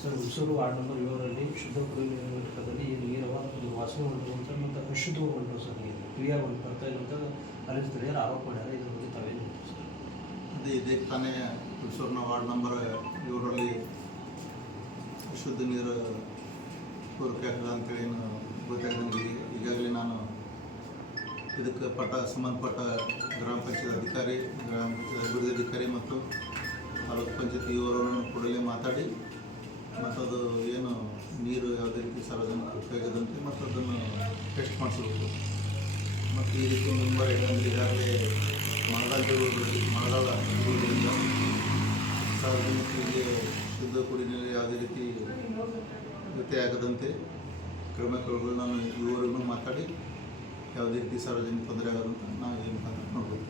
Sir, Hunsur ward number 7ರಲ್ಲಿ ಶುದ್ಧ ಕುಡಿಯುವ ನೀರಿನ ಘಟಕದಲ್ಲಿ ನೀರವ ವಾಸನೆ ಉಂಟು ಮತ್ತು ಅಶುದ್ಧ ಉಂಟು ಸರ್. ನೀರು ಕ್ಲಿಯರ್ ಉಂಟು ಬರ್ತಾ ಇಲ್ಲ ಅಂತ ಅಲ್ಲಿ ಸ್ಥಳೀಯರು ಆರೋಪ ಮಾಡ್ಯಾರ. ಇದ್ರ ಬಗ್ಗೆ ತಾವೇನು ಹೇಳ್ತೀವಿ ಸರ್? ಅದೇ ಇದೇ ತಾನೇ ಹುಣಸೂರಿನ ವಾರ್ಡ್ ನಂಬರ್ 7ರಲ್ಲಿ ಶುದ್ಧ ನೀರು ಪೂರೈಕೆ ಆಗ್ತದೆ ಅಂತೇಳಿ ಗೊತ್ತಾಗಿದೆ. ಈಗಾಗಲೇ ನಾನು ಇದಕ್ಕೆ ಸಂಬಂಧಪಟ್ಟ ಗ್ರಾಮ ಪಂಚಾಯತ್ ಅಧಿಕಾರಿ, ಗ್ರಾಮ ಪಂಚಾಯತ್ ಅಭಿವೃದ್ಧಿ ಅಧಿಕಾರಿ ಮತ್ತು ತಾಲೂಕು ಪಂಚಾಯತ್ ಇವರನ್ನು ಕೂಡಲೇ ಮಾತಾಡಿ ಮತ್ತು ಅದು ಏನು ನೀರು ಯಾವುದೇ ರೀತಿ ಸಾರ್ವಜನಿಕ ಉಪಯೋಗದಂತೆ ಮತ್ತು ಅದನ್ನು ಟೆಸ್ಟ್ ಮಾಡಿಸಬೇಕು. ಮತ್ತು ಈ ರೀತಿ ಮುಂಬೈ ಯಾಕಂದರೆ ಈಗಾಗಲೇ ಮಳೆಗಾಲ ಇರುವುದರಿಂದ ಸಾರ್ವಜನಿಕರಿಗೆ ಶುದ್ಧ ಕುಡಿಯುವ ನೀರು ಯಾವುದೇ ರೀತಿ ವ್ಯತ್ಯಯ ಆಗದಂತೆ ಕ್ರಮ ಕೈಗೊಳ್ಳಲು ನಾನು ಇವರಿಗೂ ಮಾತಾಡಿ ಯಾವುದೇ ರೀತಿ ಸಾರ್ವಜನಿಕ ತೊಂದರೆ ಆಗೋದಂತ ನಾವು ಏನು ನೋಡ್ಬೋದು.